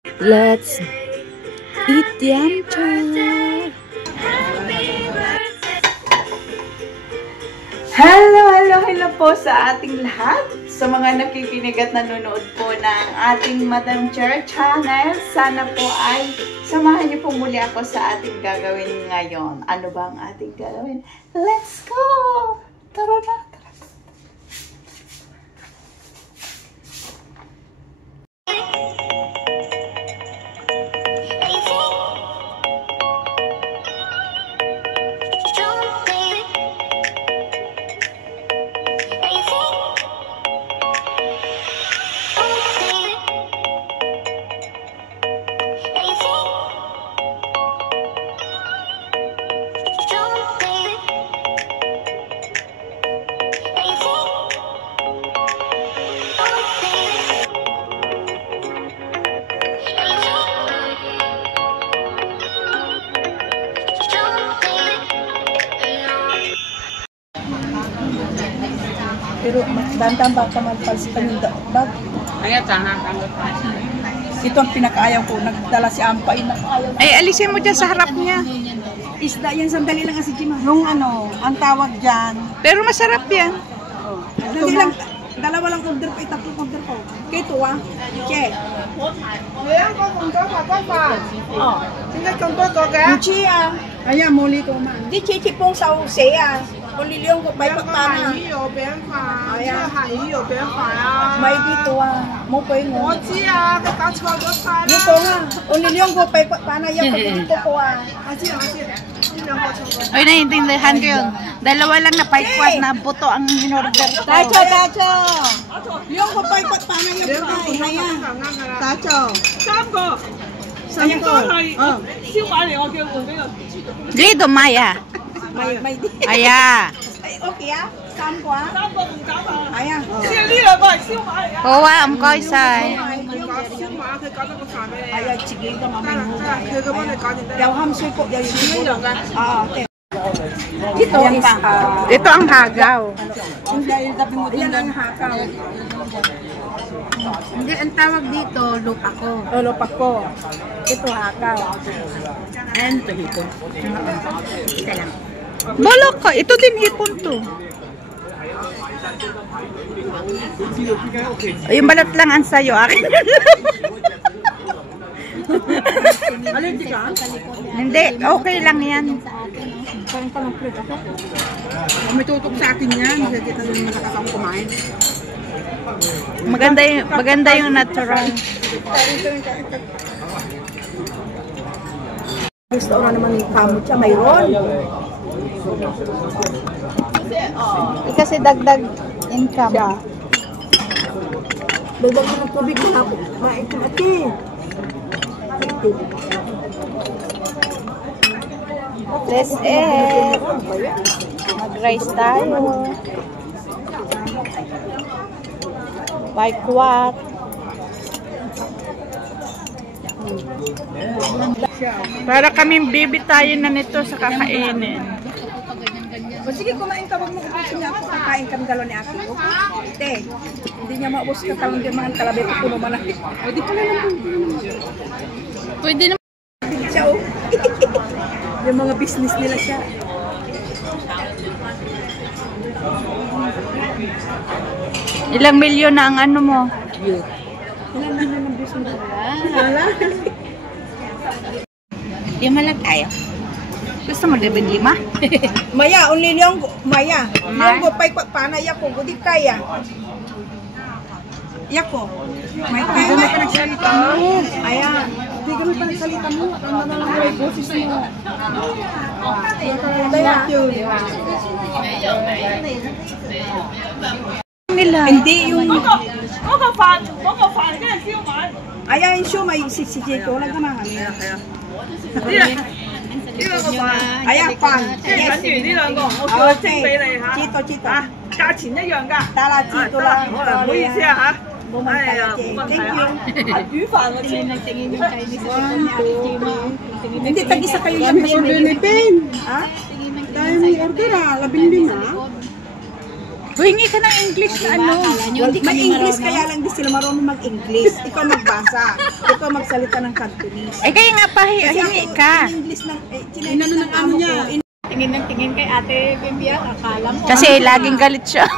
Let's eat yum cha. Hello po sa ating lahat. Sa mga nakikinig at nanonood po ng ating Madam Chair channel, sana po ay samahan niyo po muli ako sa ating gagawin ngayon. Ano ba ang ating gagawin? Let's go! Tara na! Pero bandang bata magpalis pa yung bag. Ito ang pinakaayaw ko. Nagdala si Ampa. Ay, alisin mo dyan sa harap niya. Isda yan. Sandali lang kasi Jima. Nung ano, ang tawag dyan. Pero masarap yan. Sandali lang. Dalawa lang order ko. Tatlong order ko. Kaya ito Che. Muchi Ayan, muli ko man. Di chichi pong sa use Kuliliyong ko, may pagpana. Ayan. May dito Mo po yung Dito nga. Kuliliyong ko, may pagpana. Yung dito ko Ay, naiintindihan ko yun. Dalawa lang na paikwat na buto ang in-order ko. Tacho! Yung ko, may pagpana yung buto. Ayan. Tacho. Sampo. Dito, Maya. May di. Aya. Okay Sampo Ayan. Kowa, amkoy say. Ayan, sige ka mamay mo. Yaw hamsoy po. Ito ang hagaw. Yan ang hakaw. Hindi, ang tawag dito, lupako. Lupako. Ito hakaw. And ito hipon. Ito lang. Balak ka, ito din hipon to. Yung balat lang ang sayo, akin. Allergy ka? Hindi, okay lang yan. Parang palang plate ako. May tutok sa akin yan. Kasi kita yung malakas akong kumain. Maganda yung natural. Gusto na naman yung kamot siya, mayroon. Kasi dagdag income. Dagdag mo ng tubig na ako. Maiti. Let's eat. Mag-rice tayo. Paikwat. Para kaming bibi tayo na nito sa kakainin. O sige, kumain ka. Huwag mo kukusin niya ako. Kakain kami galon ni Aki. Te, hindi niya maubos ka talong din mga kalabi ko puno manakit. O di pala naman. Pwede naman. Siya yung mga business nila siya. Ilang milyon na ang ano mo? Ilan na ng business nila? Wala. Lima lang tayo. Gusto mo 5? Maya, only yung Maya. Yung go pay panaya ko, gudi kaya. Yako. May kaya na nagsalita mo. Ayan. Di ganun pa nagsalita mo. Ano na lang may boses mo. Nila. Hindi yung Ayan yung show may sisije ko lang naman. Ayan pan. Yes. Chito. 價錢一樣㗎。Tala chito lang. 唔好意思啊嚇。哎呀，thank you. 魚飯我知。 Hindi tag-isa kayo yan. Order ni Ben. Ha? Dahil may order 15. Huwingi ka ng English na ano. May English kaya lang di sila marunong mag-English. Ikaw magbasa. Ikaw magsalita ng Cantonese. Eh kaya nga pahingi ka. English ng Chinese ng amo ko. Tingin ng tingin kay Ate Bibian, akala mo. Kasi laging galit siya.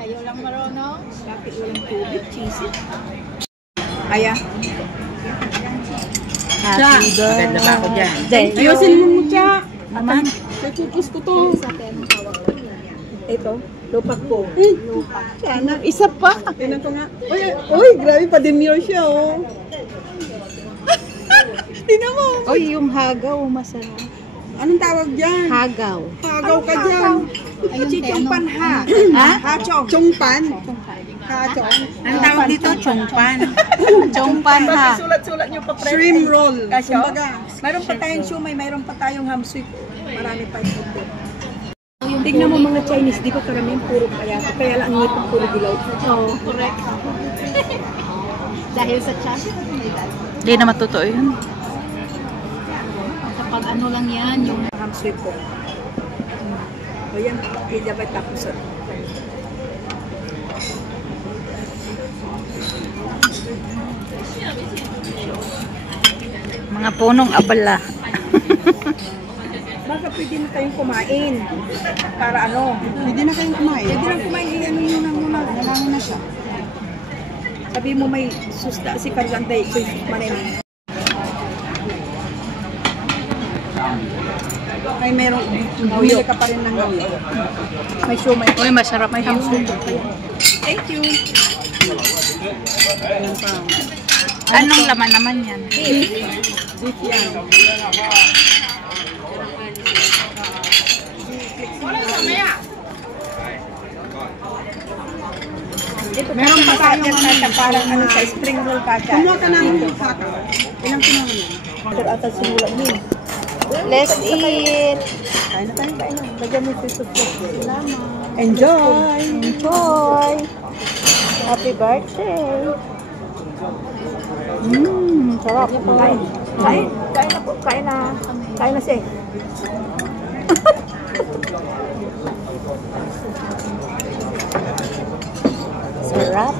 Kayo lang marunong. Bakit walang tubig, cheesy? Aya. Maganda ba ako dyan? Ayusin mo mo siya. Naman. Kukus ko to. Ito, lupak ko. Sana, isa pa. Tingnan ko nga. Uy, grabe pa demure siya, oh. Tingnan mo. Oy, yung hagaw, masarap. Anong tawag dyan? Hagaw. Hagaw ka dyan. Chongpan ha. Ha? Ha-chong. Chongpan. Ha-chong. Ang tawag dito, chongpan. Chongpan ha. Sulat-sulat niyo pa pre. Shrimp roll. Kasyo? Kumbaga, mayroon pa tayong siomay, mayroon pa tayong ham sweet. Marami pa yung food. Tignan mo mga Chinese, di ba karamihan puro kaya lang ang ngipin puro dilaw. Oo, correct. Dahil sa chat. Hindi na matuto yun. Kapag ano lang yan, yung Ham sweet ko. O yan, hindi ba tapos. Mga punong abala. Baka pwede na tayong kumain. Para ano? Pwede na kayong kumain. Pwede na kumain. Iyan yun na muna. Nalangin na siya. Sabi mo may susta si Karlanday. Sus manin. Ay meron. Bumili ka pa rin ng may siomay. Uy, masarap may hamster. Thank you. Anong laman naman yan? Beef yan. Meron pa tayong kata parang ano sa spring roll kata. Kumuha ka namin yung kata. Ilang kinuha mo? Pero ata sinulat mo. Let's eat! Kain na tayo, kain na. Lagyan mo yung sauce. Salamat. Enjoy! Enjoy! Happy birthday! Sarap. Kain. Kain. Kain na po. Kain na. Kain na siya. Sarap.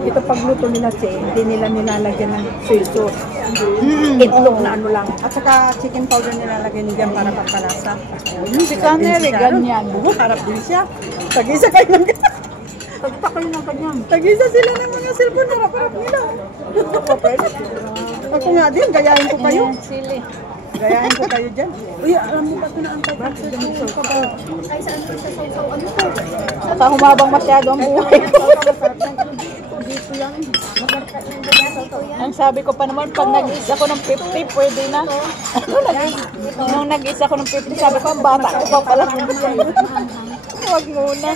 Ito pagluto nila siya, hindi nila nilalagyan ng soy sauce. Itlog na ano lang. At saka chicken powder nilalagay niya dyan para pagpalasa. Si Canary, ganyan. Harap din siya. Tag-isa kayo ng Tagpa kayo ng kanyang. Tag-isa sila ng mga cellphone. Harap-harap nila. Ako nga din, gayahin ko kayo. Sili. Gayahin ko kayo dyan. Uy, alam mo ba ito na ang pag-sa Baka humabang masyado ang buhay ko. Ang sabi ko pa naman, pag nag-is ako ng 50, pwede na. Nung nag-is ako ng 50, sabi ko, ang bata ko pa pala. Huwag muna.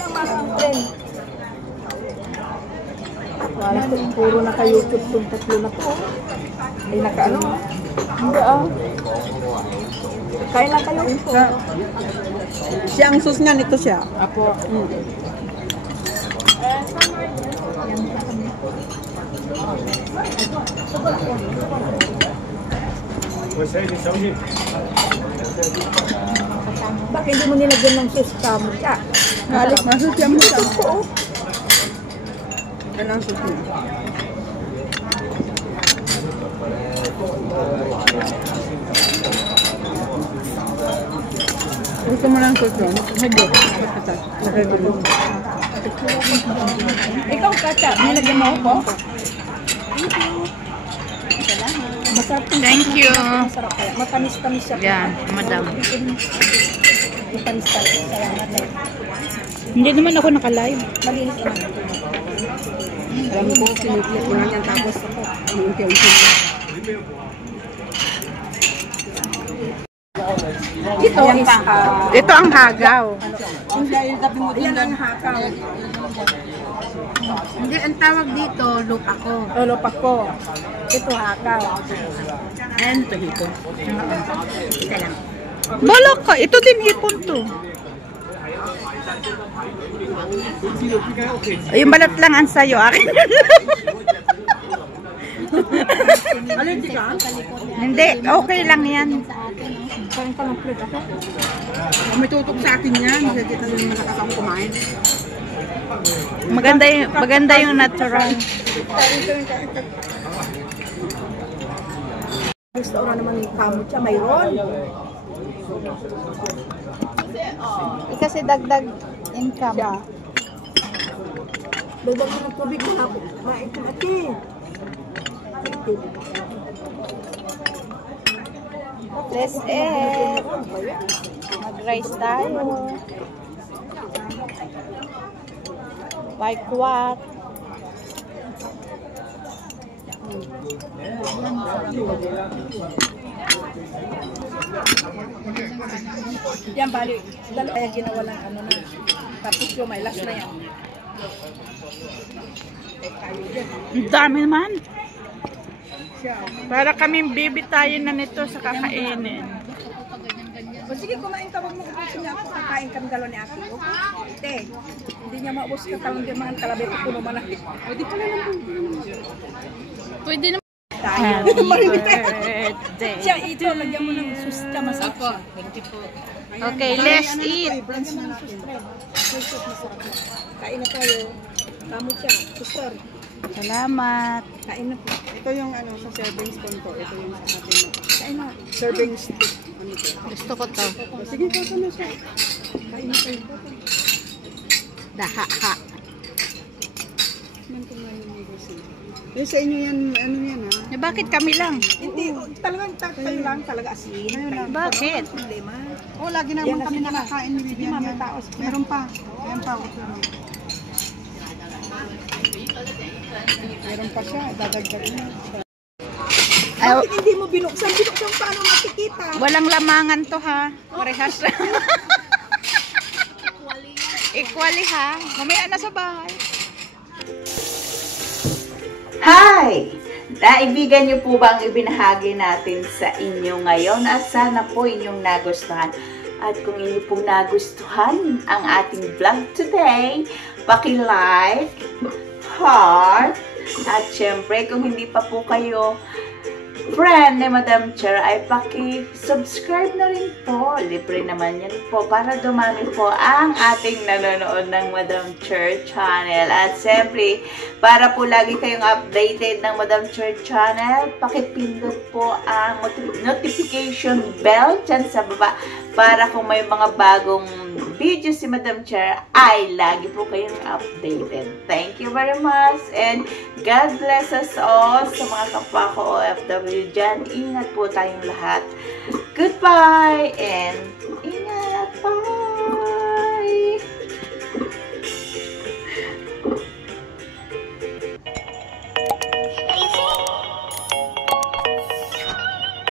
Wala, puro naka-YouTube itong tatlo na to. Ay, naka-ano? Hindi ah. Kain lang kayo. Siya ang sus nga nito siya. Apo. Bakit hindi mo nilagyan ng sus ka mo siya? Halik, masus siya mo siya. Yan ang sus niya. Gusto mo lang sus yun? Hagyo. Ikaw, Kacha, nilagyan mo ako? Masarap yung Thank you. masarap kaya. Matamis-tamis siya. Yan, madam. Matamis-tamis. Salamat eh. Hindi naman ako naka-live. Malinis naman. Alam ko, sinutlit mo lang yan tapos ako. Unti-unti. Ito is, Ito ang hagaw. dahil sabi mo din ang hakaw. Hindi, ang tawag dito, lupako. Lolopak ko. Ito hakaw. Ayan, ito hipon. Ito lang. Balak ka, ito din hipon to. Yung balat lang ang sayo, akin. Allergy ka? Hindi, okay lang yan. May tutok sa akin yan. Nakikita nyo malakas akong kumain. Maganda yung natural. Restaurant naman yung kamot siya, mayroon. Kasi dagdag income. Siya. Dagdag mo ng tubig na ako. Ate. Let's eat. Mag-rice tayo. Like what? Yan, bali. Kaya ginawa lang ano na. Tapos yung may last na yan. Ang dami naman. Para kaming bibi tayo na nito sa kakainin. O sige, kumain ka. Huwag mo ubusin niya ako. Kakain kami dalawa ni Aki. Te, hindi niya maubos ka talong din mga kalabi ko puno man. O di pala lang. Pwede naman. Tayo. Birthday. Siya, ito. Lagyan mo ng susta masarap. Okay, let's eat. Kain na tayo. Kamot siya. Sister. Salamat. Kain na po. Ito yung ano sa serving spoon ko. Ito yung sa atin. Kain na. Serving stick. Ano ito? Gusto ko to. O, sige, kasa na siya. Kain na tayo. Daha-ha. Yung sa inyo yan, ano yan ha? Eh, bakit kami lang? Hindi. Talagang tayo lang. Talaga asin. Bakit? Problema. O, lagi naman kami nakakain ni Vivian yan. tao. Meron pa. Ayan pa. Meron pa siya. Dadagdag na. Bakit hindi mo binuksan? Binuksan paano makikita? Walang lamangan to ha. Parehas. Equally ha. Mamaya na sa bahay. Hi! Naibigan niyo po ba ang ibinahagi natin sa inyo ngayon? At sana po inyong nagustuhan. At kung inyo pong nagustuhan ang ating vlog today, paki-like, heart, at syempre kung hindi pa po kayo friend ni Madam Chair ay paki-subscribe na rin po. Libre naman yan po para dumami po ang ating nanonood ng Madam Chair channel. At siyempre, para po lagi kayong updated ng Madam Chair channel, pakipindot po ang notification bell dyan sa baba para kung may mga bagong video si Madam Chair ay lagi po kayong updated. Thank you very much and God bless us all sa mga kapwa ko OFW dyan. Ingat po tayong lahat. Goodbye and